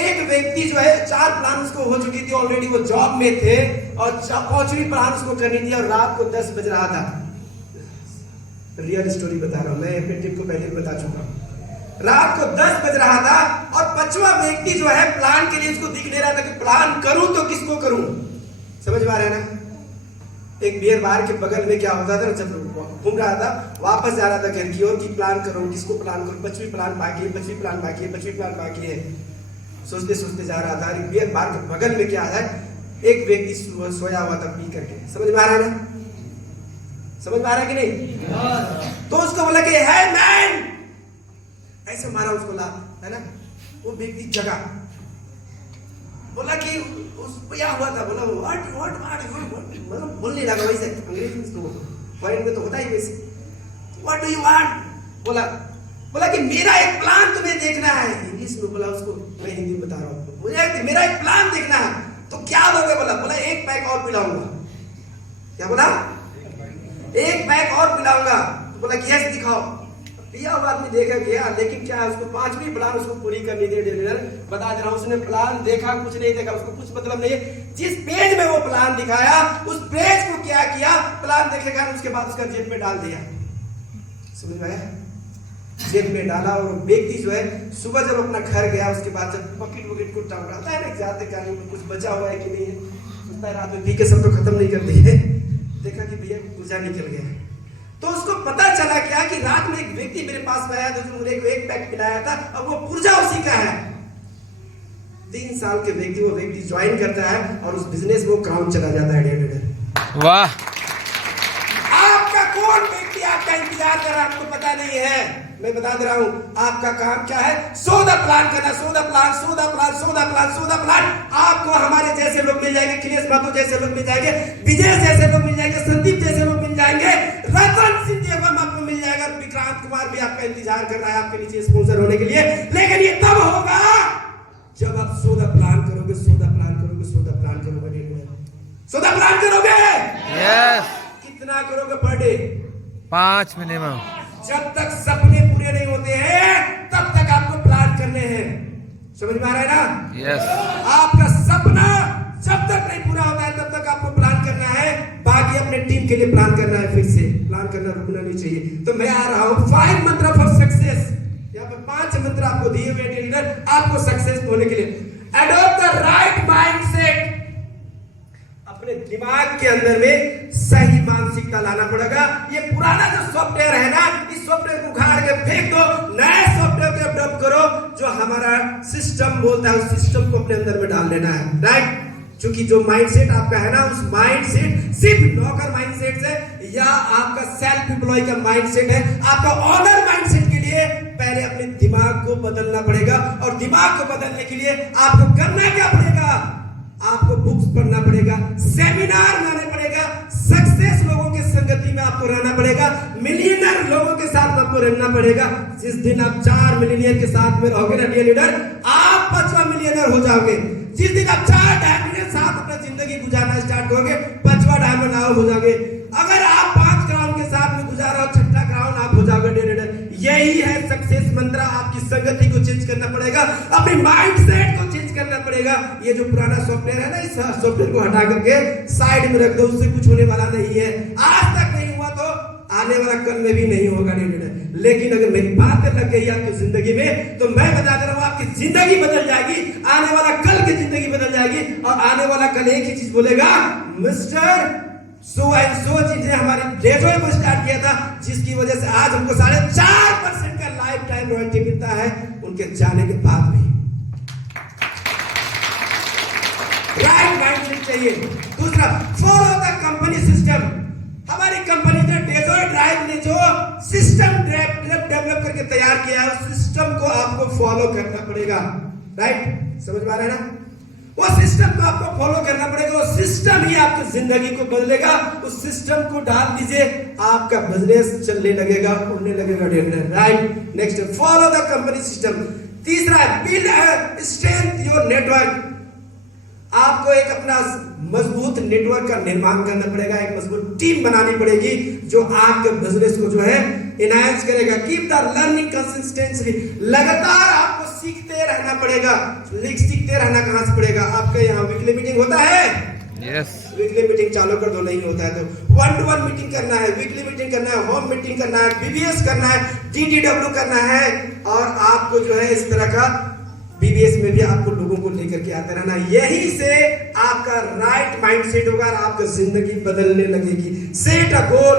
एक व्यक्ति जो है 4 प्लान उसको हो चुकी थी ऑलरेडी, वो जॉब में थे और 5वीं प्लान उसको करनी थी और रात को 10 बज रहा था। रियल स्टोरी बता रहा हूं, मैं अपने टिप को पहले बता चुका हूं। रात को 10 बज रहा था और 5वां व्यक्ति जो है प्लान के लिए उसको दिख नहीं रहा था कि प्लान करूं तो किसको करूं। समझ में आ रहा है ना? एक बियर बार के बगल में क्या होता था, जब घूम रहा था वापस जा रहा था घर की ओर कि प्लान करूं, किसको प्लान करूं, 5वीं प्लान बाकी है, 5वीं प्लान बाकी है, 5वीं प्लान बाकी है, सोचते सोचते जा रहा था। बियर बार के बगल में क्या है, एक व्यक्ति सोया हुआ था पी करके। समझ में आ रहा है ना? समझ में आ रहा है कि नहीं? तो उसको बोला कि है मैन, ऐसे मारा उसको ला, है ना? वो व्यक्ति जगा, बोला कि उस क्या हुआ था, बोला व्हाट मतलब बोलने लगा वैसे अंग्रेजी में, इसको फॉरेन में तो होता ही वैसे, व्हाट डू यू वांट, बोला कि मेरा एक प्लान तुम्हें देखना है। इंग्लिश में बोला उसको, मैं हिंदी में बता रहा हूँ, मुझे मेरा एक प्लान देखना है। तो क्या दोगे? बोला 1 पैक और पिलाऊंगा। क्या बोला? 1 पैक और पिलाऊंगा। तो बोला कि यस दिखाओ। पिया हुआ आदमी देखा गया, लेकिन क्या उसको 5वीं प्लान उसको पूरी करनी थी। बता दे रहा हूं, उसने प्लान देखा, कुछ नहीं देखा, उसको कुछ मतलब नहीं है। जिस पेज में वो प्लान दिखाया, उस पेज को क्या किया, प्लान देखेगा, उसके बाद उसका जेब में डाल दिया। समझ में आया? जेब में डाला। और व्यक्ति जो है सुबह जब अपना घर गया, उसके बाद जब पॉकेट वॉकेट को टांग रहा है ना, जाते कहानी में कुछ बचा हुआ है कि नहीं है, सोचता है रात में पी के सब तो खत्म नहीं करती है। देखा कि भैया पूजा निकल गया, तो उसको पता चला क्या कि रात में एक व्यक्ति मेरे पास आया था जो मुझे 1 पैक पिलाया था, अब वो पुर्जा उसी का है। 3 साल के व्यक्ति वो व्यक्ति ज्वाइन करता है और उस बिजनेस में वो काम चला जाता है। डेढ़ वाह, आपका कौन व्यक्ति आपका इंतजार कर रहा है, आपको पता नहीं है। मैं बता दे रहा हूं, आपका काम क्या है? सो द प्लान करना। So the plan, so the plan, so the plan, so the plan. आपको हमारे जैसे लोग मिल जाएंगे, अखिलेश माथुर जैसे लोग मिल जाएंगे, विजय जैसे लोग मिल जाएंगे, संदीप जैसे लोग मिल जाएंगे, रतन सिंह देवम आपको मिल जाएगा, विक्रांत कुमार भी आपका इंतजार कर रहा है आपके नीचे स्पॉन्सर होने के लिए। लेकिन ये तब होगा जब आप सो द प्लान करोगे, सो द प्लान करोगे, सो द प्लान करोगे, सो द प्लान करोगे। यस, कितना करोगे पर डे? 5 मिनिमम। जब तक सपने पूरे नहीं होते हैं तब तक आपको प्लान करने हैं। समझ में आ रहा है ना? यस, आपका सपना जब तक नहीं पूरा होता है तब तक आपको प्लान करना है। बाकी अपने टीम के लिए प्लान करना है। फिर से प्लान करना रुकना नहीं चाहिए। तो मैं आ रहा हूं 5 मंत्र फॉर सक्सेस। यहाँ पे 5 मंत्र आपको दिए हुए लीडर, आपको सक्सेस होने के लिए। Adopt the right mindset. अपने दिमाग के अंदर में सही मानसिकता लाना पड़ेगा। ये पुराना जो सॉफ्टवेयर है ना, इस सॉफ्टवेयर को उखाड़ के फेंक दो, नए सॉफ्टवेयर को अडॉप्ट करो जो हमारा सिस्टम बोलता है, उस सिस्टम को अपने अंदर में डाल लेना है। राइट? क्योंकि जो माइंडसेट आपका है ना, उस माइंडसेट सिर्फ नौकर माइंडसेट है या आपका सेल्फ एम्प्लॉय का माइंडसेट है। आपका ऑनर माइंडसेट के लिए पहले अपने दिमाग को बदलना पड़ेगा। और दिमाग को बदलने के लिए आपको करना क्या पड़ेगा? आपको बुक्स पढ़ना पड़ेगा, सेमिनार लाने पड़ेगा, सक्सेस लोगों के संगति में आपको रहना पड़ेगा, मिलियनर लोगों के साथ आपको रहना पड़ेगा। जिस दिन आप 4 मिलियनर के साथ में रहोगे ना डियर लीडर, आप 5वां मिलियनर हो जाओगे। जिस दिन आप 4 डायमंड के साथ अपना जिंदगी गुजारना स्टार्ट करोगे, 5वां डायमंड आप हो जाओगे। अगर आप 5 क्राउन के साथ में गुजारा, 6ठा क्राउन आप हो जाओगे डियर लीडर। यही है सक्सेस मंत्र। आपकी संगति को चेंज करना पड़ेगा, अपने माइंडसेट को चेंज करना पड़ेगा। ये जो पुराना सॉफ्टवेयर है ना, इस सॉफ्टवेयर को हटा करके साइड में रख दो, उससे कुछ होने वाला नहीं है। आज तक नहीं हुआ तो आने वाला कल में भी नहीं होगा लीडर। लेकिन अगर मेरी बात लग गई आपकी जिंदगी में तो मैं बता दे रहा हूं आपकी जिंदगी बदल जाएगी, आने वाला कल की जिंदगी बदल जाएगी। और आने वाला कल एक ही चीज बोलेगा, मिस्टर सो एंड सो चीजें हमारी डेजोय को स्टार्ट किया था, जिसकी वजह से आज हमको 4.5% का लाइफ टाइम रॉयल्टी मिलता है उनके जाने के बाद भी। राइट माइंडसेट चाहिए। दूसरा, फॉलो द कंपनी सिस्टम। हमारी कंपनी ने डेजोय ड्राइव ने जो सिस्टम डेवलप करके तैयार किया है, उस सिस्टम को आपको फॉलो करना पड़ेगा। राइट, समझ पा रहे हैं ना? वो सिस्टम को आपको फॉलो करना पड़ेगा। वो सिस्टम ही आपकी जिंदगी को बदलेगा। उस सिस्टम को डाल दीजिए, आपका बिजनेस चलने लगेगा, उड़ने लगेगा। Right, next, follow the company system. तीसरा, बिल्ड स्ट्रेंथ योर नेटवर्क। आपको एक अपना मजबूत नेटवर्क का निर्माण करना पड़ेगा, एक मजबूत टीम बनानी पड़ेगी जो आपके बिजनेस को जो है एनहांस करेगा। Keep the learning consistently. लगातार आपको सीखते रहना पड़ेगा। सीखते रहना कहां से पड़ेगा? आपके यहाँ वीकली मीटिंग होता है? यस। वीकली मीटिंग चालू कर दो, नहीं होता है तो 1-to-1 मीटिंग करना है, वीकली मीटिंग करना है, होम मीटिंग करना है, बीबीएस करना है, DTW करना है। और आपको जो है इस तरह का बीबीएस में भी आपको लोगों को लेकर के आते रहना। यही से आपका राइट माइंडसेट होगा और आपकी जिंदगी बदलने लगेगी। Set a goal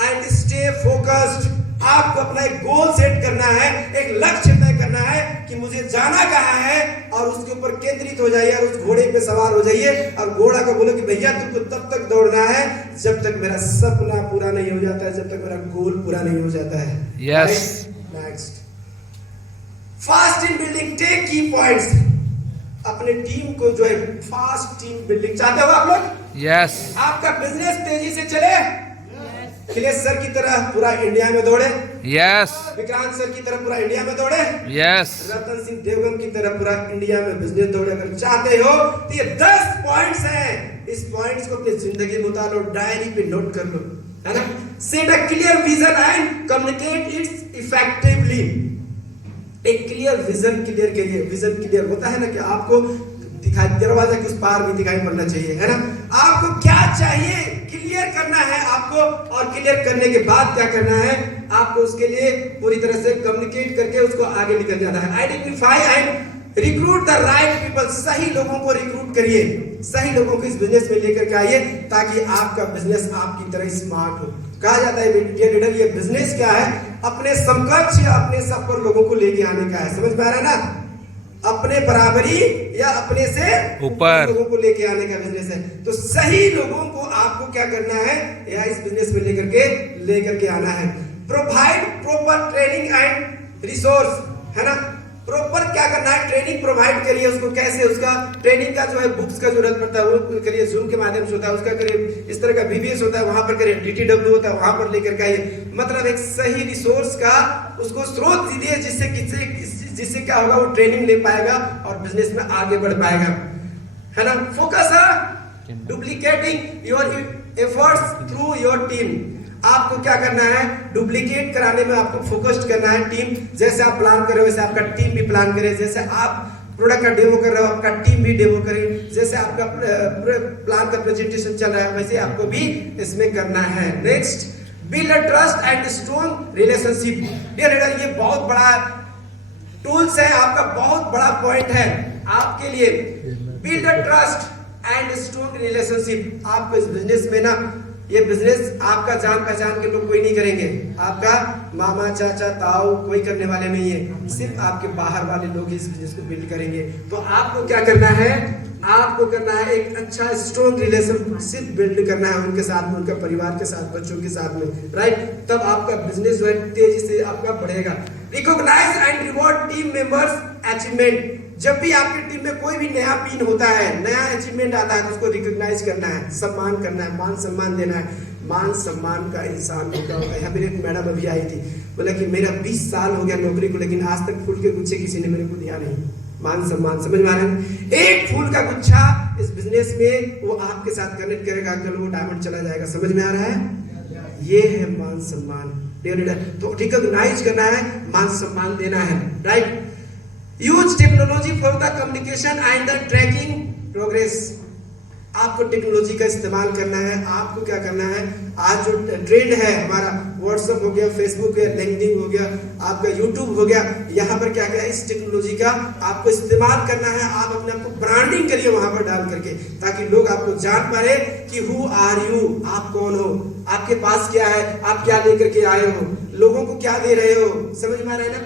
and stay focused. आपको अपना एक गोल सेट करना है, एक लक्ष्य तय करना है कि मुझे जाना कहां है, और उसके ऊपर केंद्रित हो जाइए और उस घोड़े पे सवार हो जाइए और घोड़ा को बोलो कि भैया तुमको तब तक दौड़ना है जब तक मेरा सपना पूरा नहीं हो जाता है, जब तक मेरा गोल पूरा नहीं हो जाता है। Yes. Next, fast in building, take key points. अपने टीम को जो है फास्ट टीम बिल्डिंग चाहते हो आप लोग? यस। आपका बिजनेस तेजी से चले, अखिलेश सर की तरह पूरा इंडिया में दौड़े, यस। विक्रांत सर की तरह पूरा इंडिया में दौड़े, यस। रतन सिंह देवगन की तरह पूरा इंडिया में बिजनेस दौड़े। अगर चाहते हो तो ये 10 पॉइंट्स हैं। इस पॉइंट्स को अपनी जिंदगी में उतार लो, डायरी पे नोट कर लो, है ना? Set a clear vision and communicate it's effectively. एक क्लियर विजन क्लियर के लिए, विजन क्लियर होता है ना कि आपको दिखाई, दरवाजा के उस पार भी दिखाई पड़ना चाहिए, है ना? आपको क्या चाहिए क्लियर करना है आपको, और क्लियर करने के बाद क्या करना है आपको, उसके लिए पूरी तरह से कम्युनिकेट करके उसको आगे निकल जाना है। Identify and recruit the right people. सही लोगों को रिक्रूट करिए, सही लोगों को इस बिजनेस में लेकर के आइए ताकि आपका बिजनेस आपकी तरह स्मार्ट हो। कहा जाता है डियर लीडर, ये बिजनेस क्या है? अपने समकक्ष या अपने सब पर लोगों को लेके आने का है। समझ में आ रहा है ना? अपने बराबरी या अपने से ऊपर लोगों को लेके आने का बिजनेस है। तो सही लोगों को आपको क्या करना है या इस बिजनेस में लेकर के आना है। Provide proper training and resource, है ना? प्रॉपर क्या करना है? ट्रेनिंग प्रोवाइड करिए उसको। कैसे? उसका ट्रेनिंग का जो है बुक्स का जरूरत पड़ता है वो करिए, जूम के माध्यम से होता है उसका करिए, इस तरह का बीबीएस होता है वहां पर करिए, DTW होता है वहां पर लेकर के आइए। मतलब एक सही रिसोर्स का उसको स्रोत दीजिए जिससे क्या होगा, वो ट्रेनिंग ले पाएगा और बिजनेस में आगे बढ़ पाएगा, है ना? फोकस है duplicating your efforts through your team. आपको क्या करना है? डुप्लीकेट कराने में आपको फोकस्ड करना है टीम। जैसे आप प्लान कर रहे हो वैसे आपका टीम भी प्लान करे। जैसे आप प्रोडक्ट का डेमो कर रहे हो आपका टीम भी डेमो करे। जैसे आपका प्लान का प्रेजेंटेशन चल रहा है वैसे आपको भी इसमें करना है। Next, build a trust and strong relationship. Dear leader, ये बहुत बड़ा टूल्स है, आपका बहुत बड़ा पॉइंट है आपके लिए। Build a trust and strong relationship. आपको इस बिजनेस में ना, ये बिजनेस आपका जान पहचान के लोग कोई नहीं करेंगे, आपका मामा चाचा ताऊ कोई करने वाले नहीं है, सिर्फ आपके बाहर वाले लोग इस बिजनेस को बिल्ड करेंगे। तो आपको क्या करना है? आपको करना है एक अच्छा स्ट्रॉन्ग रिलेशनशिप बिल्ड करना है उनके साथ में, उनके परिवार के साथ, बच्चों के साथ में, राइट? तब आपका बिजनेस जो है तेजी से आपका बढ़ेगा। Recognise and reward team members achievement. जब भी आपकी टीम में कोई भी नया पिन होता है, नया अचीवमेंट आता है तो उसको रिकॉग्नाइज करना है, सम्मान करना है, मान सम्मान देना है। मान सम्मान का इंसान होता होगा। यहाँ पर एक मैडम अभी आई थी, बोला कि मेरा 20 साल हो गया नौकरी को, लेकिन आज तक फूल के गुच्छे किसी ने मेरे को दिया नहीं। मान सम्मान, समझ में आ रहा है? एक फूल का गुच्छा इस बिजनेस में वो आपके साथ कनेक्ट करेगा, कल वो डायमंड चला जाएगा। समझ में आ रहा है? ये है मान सम्मान। तो रिकॉग्नाइज करना है, मान सम्मान देना है, right? Use technology for the communication and the tracking progress. आपको टेक्नोलॉजी का इस्तेमाल करना है। आपको क्या करना है, आज जो ट्रेंड है हमारा, व्हाट्सएप हो गया, फेसबुक है, लिंक्डइन हो गया, आपका यूट्यूब हो गया, यहाँ पर क्या क्या है, इस टेक्नोलॉजी का आपको इस्तेमाल करना है। आप अपने आप को ब्रांडिंग करिए वहां पर डाल करके, ताकि लोग आपको जान पाए कि हु आर यू, आप कौन हो, आपके पास क्या है, आप क्या लेकर के आए हो, लोगों को क्या दे रहे हो। समझ में आ रहा है ना?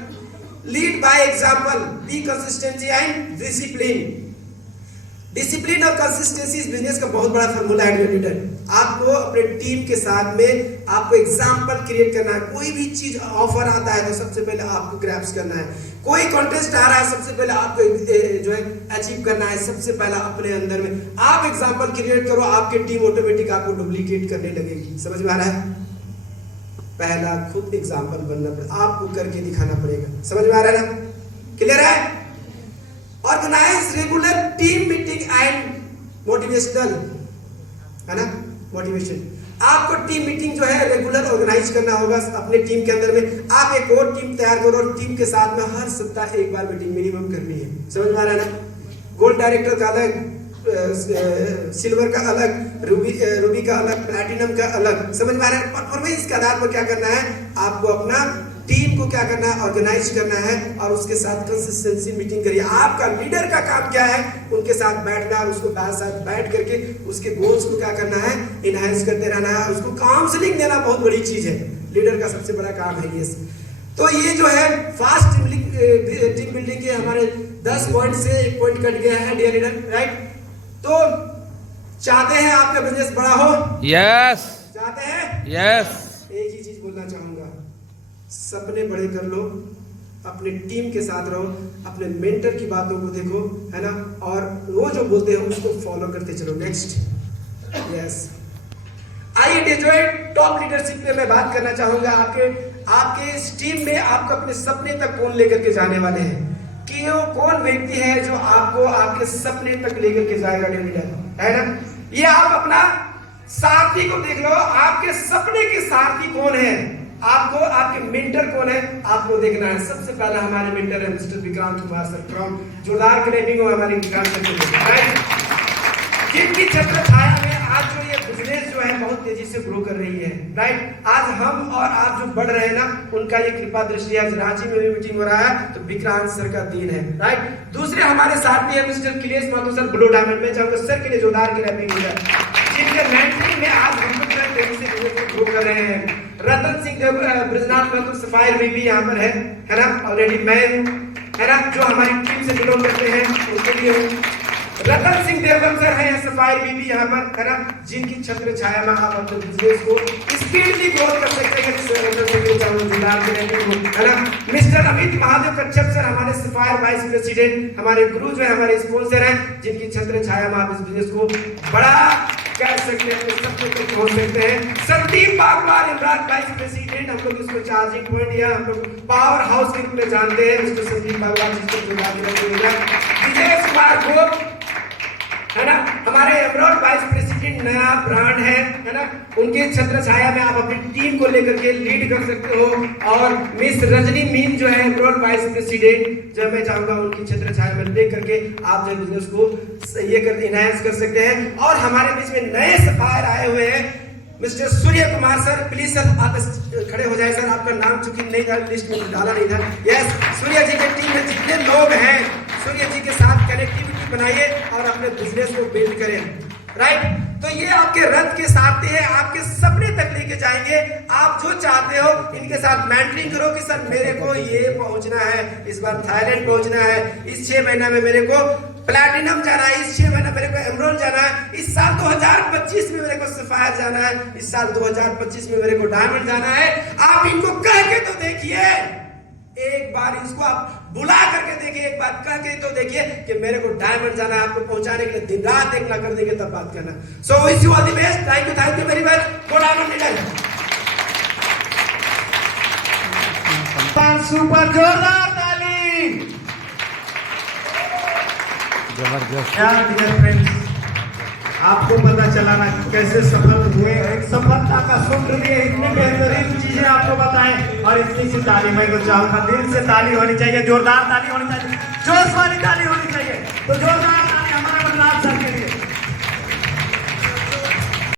Lead by example, B consistency and discipline. Discipline और कंसिस्टेंसी इस बिजनेस का बहुत बड़ा फॉर्मूला है लीडर। आपको अपने टीम के साथ में आपको एग्जाम्पल क्रिएट करना है। कोई भी चीज ऑफर आता है तो सबसे पहले आपको ग्रैब्स करना है। कोई कॉन्टेस्ट आ रहा है, सबसे पहले आपको जो है अचीव करना है। सबसे पहला अपने अंदर में आप एग्जाम्पल क्रिएट करो, आपकी टीम ऑटोमेटिक आपको डुप्लीकेट करने लगेगी। समझ में आ रहा है? पहला खुद एग्जाम्पल बनना पड़ेगा, आपको करके दिखाना पड़ेगा। समझ में आ रहा है ना? क्लियर है? Organise regular team meeting and motivational, है ना, मोटिवेशन। आपको टीम मीटिंग जो है रेगुलर ऑर्गेनाइज करना होगा अपने टीम के अंदर में। आप एक और टीम तैयार करो और टीम के साथ में हर सप्ताह एक बार मीटिंग मिनिमम करनी है। समझ में आ रहा है ना? गोल्ड डायरेक्टर का अलग, सिल्वर का अलग, रूबी का अलग, प्लैटिनम का अलग। समझ में आ रहा है? परफॉर्मेंस के आधार पर क्या करना है, आपको अपना टीम को क्या करना है, ऑर्गेनाइज करना है और उसके साथ कंसिस्टेंसी मीटिंग करिए। आपका लीडर का काम क्या है, उनके साथ बैठना और उसको साथ बैठ करके उसके गोल्स को क्या करना है, इनहांस करते रहना है और उसको काउंसलिंग देना बहुत बड़ी चीज है। लीडर का सबसे बड़ा काम है ये। तो ये जो है फास्ट टीम बिल्डिंग के हमारे 10 पॉइंट से 1 पॉइंट कट गया है डियर लीडर, राइट? तो चाहते हैं आपका बिजनेस बड़ा हो? यस चाहते हैं? यस। एक ही चीज बोलना चाहूंगा, सपने बड़े कर लो, अपने टीम के साथ रहो, अपने मेंटर की बातों को देखो, है ना, और वो जो बोलते हैं उसको फॉलो करते चलो। Next, yes. आइए डेजोइट टॉप लीडरशिप पे मैं बात करना चाहूंगा। आपके इस टीम में आपको अपने सपने तक कौन लेकर के जाने वाले हैं, कि वो कौन व्यक्ति है जो आपको आपके सपने तक लेकर के जाएगा लीडर, है ना? ये आप अपना सारथी को देख लो, आपके सपने के सारथी कौन है, आपको आपके मेंटर कौन है, आपको देखना है। सबसे पहला हमारे मेंटर है mister Vikrant Kumar sir from जोरदार क्लैपिंग हो हमारे विक्रांत सर के लिए, राइट? जिनकी छत्र छाया में आज जो ये बिजनेस जो है बहुत तेजी से ग्रो कर रही है, राइट? आज हम और आप जो बढ़ रहे हैं ना, उनका ये कृपा दृष्टि है। रांची में भी मीटिंग हो रहा है तो विक्रांत सर का दिन है, राइट? दूसरे हमारे साथ में है mister Kilesh Mathur sir blue diamond में, चाहूंगा सर के लिए जोरदार क्लैपिंग हो जाए। जिनके मेंटरिंग में आज हम लोग तेजी से बिजनेस को ग्रो कर रहे हैं। रतन सिंह देव ब्रजनाथ माथुर सफायर भी यहाँ पर है ना, ऑलरेडी मैं हूँ, है ना, जो हमारी टीम से बिलोंग करते हैं उसके लिए हूँ। रतन सिंह देवगन सर है सफाई बीबी यहाँ पर, है ना, जिनकी छत्र छाया में आप अपने बिजनेस को स्पीडली ग्रोथ कर सकते हैं, है ना। मिस्टर अमित महादेव कच्छप सर हमारे सफायर वाइस प्रेसिडेंट, हमारे गुरु जो है, हमारे स्पॉन्सर हैं, जिनकी छत्र छाया में आप इस बिजनेस को बड़ा कर सकते हैं, सबसे तक पहुंच सकते हैं। संदीप बागवान इमरान वाइस प्रेसिडेंट, हम लोग इसको चार्जिंग पॉइंट या हम लोग पावर हाउस के रूप में जानते हैं, मिस्टर संदीप बागवान, विजय कुमार गोप, है ना, हमारे एमरॉड वाइस प्रेसिडेंट, नया ब्रांड है ना, उनके छत्र छाया में आप अपनी टीम को लेकर के लीड कर सकते हो। और मिस रजनी मीन जो है एमरॉड वाइस प्रेसिडेंट, जब मैं चाहूंगा उनकी छत्र छाया में लेकर के आप जो बिजनेस को ये कर इनहांस कर सकते हैं। और हमारे बीच में नए सफायर आए हुए हैं mister Surya Kumar sir, please sir आप खड़े हो जाए सर, आपका नाम चूंकि नहीं था लिस्ट में डाला नहीं था। यस, सूर्य जी के टीम में जितने लोग हैं सूर्य जी के साथ कनेक्टिविटी बनाइए और अपने बिजनेस को बिल्ड करें, राइट? तो ये आपके रथ के साथ हैं, आपके सपने तक लेके जाएंगे। आप जो चाहते हो इनके साथ मेंटरिंग करो कि सर मेरे को ये पहुंचना है, इस बार थाईलैंड पहुंचना है, इस 6 महीना में मेरे को प्लैटिनम जाना है, इस 6 महीना मेरे को एमरॉल्ड जाना है, इस साल 2025 में मेरे को सफायर जाना है, इस साल 2025 में मेरे को डायमंड जाना है। आप इनको कह के तो देखिए, एक बार इसको आप बुला करके देखिए, एक बार कह के तो देखिए कि मेरे को डायमंड जाना है। आपको पहुंचाने के लिए दिन रात एक ना कर देंगे, तब बात करना। So wish you all the best, thank you very much. Go diamond leader, super जोरदार ताली। जबरदस्त। क्या डियर फ्रेंड्स, आपको पता चला ना कैसे सफल हुए, एक सफलता का सूत्र दिए, इतनी बेहतरीन चीजें आपको बताएं। और इतनी सी ताली मैं तो चाहूंगा, दिल से ताली होनी चाहिए, जोरदार ताली होनी चाहिए, जोश वाली ताली होनी चाहिए। तो जोर